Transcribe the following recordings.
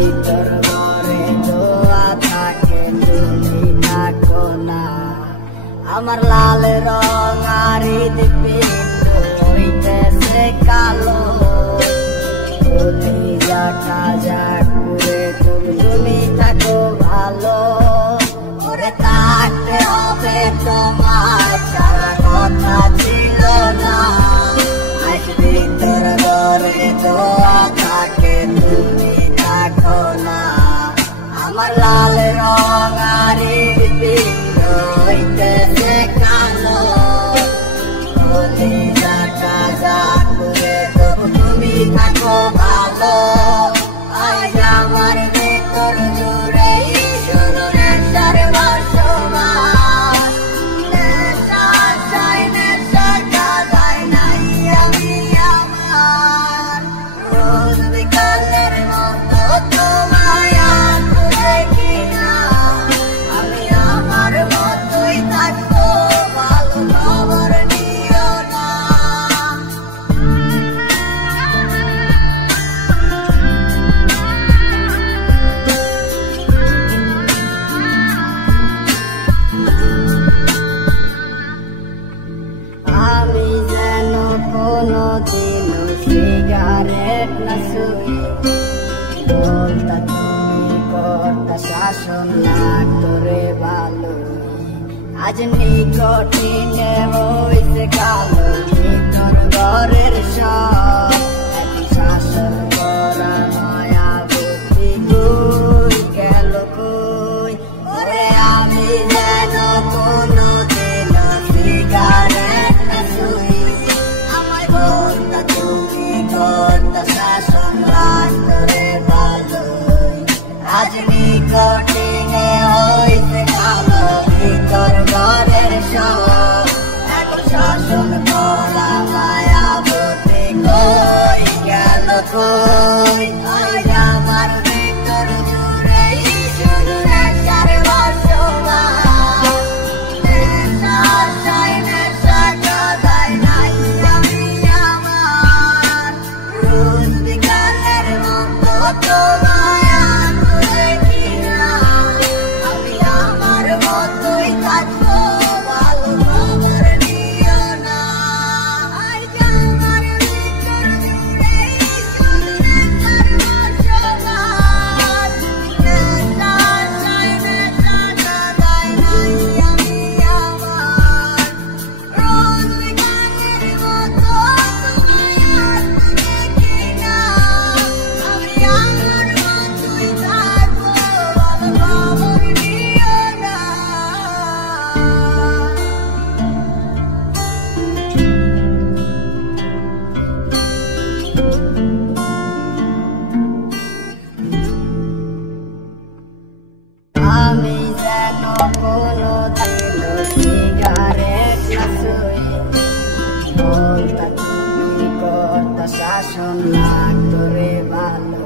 ভিতর ঘরে দোয়া থাকে তুমি থাকো না। আমার লাল রং আর হৃদপিণ্ড হইতেছে কালো, যাটা যা করে তুমি থাকো ভালো। ওরে থাকতে হবে তোমার সারা কথা ছিল না। আজ ভিতর ঘরে দোয়া থাকে তুমি থাকো না। আমার লাল রং আর হৃদপিণ্ড হইতেছে কালো, যাটা যা করে তুমি থাকো ভালো। আজ আমার ভিতর জুড়ে শুধু নেশার বসবাস, নেশার চাই নেশার কাদায় নাই আমি আমার। রোজ বিকালের মতো তোমায় আর দেখি না, আমি আমার মতোই থাকবো ভালো খবর নিও না। আমি যেন কোনোদিনও সিগারেট না ছুঁই, বলতা তুমি করতা শাসন লাগতো রে ভালো। আজ নিকটিনে হইছে কালো, ভিতর ঘরের সব শাসন করা নয়া বুদ্ধি কই গেল কই। ওরে আমি যেন কোনোদিনও সিগারেট না ছুঁই, আমায় বলতা তুমি করতা শাসন লাগতো রে ভালো। আজ নিকটিনে হইছে কালো, ভিতর ঘরের সব এখন শাসন করা মায়া বুদ্ধি কই গেল কই। আজ আমার ভিতর জুড়ে শুধু নেশার বসবাস, নেশার চাই নেশার কাদায় নাই আমি আমার। রোজ বিকালের মতো তোমায় আর দেখি না, আমি আমার মতোই থাকবো ভালো খবর নিও না। আজ আমার ভিতর জুড়ে শুধু নেশার বসবাস, নেশার চাই নেশার কাদায় নাই আমি আমার। রোজ বিকালের মতো তোমায় আর দেখি না, আমি আমার মতোই থাকবো ভালো খবর নিও না। আমি যেন কোনোদিনও সিগারেট না ছুঁই, বলতা তুমি করতা শাসন লাগতো রে ভালো।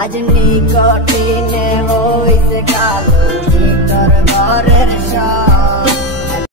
আজ নিকটিনে হইছে কালো, ভিতর ঘরের সব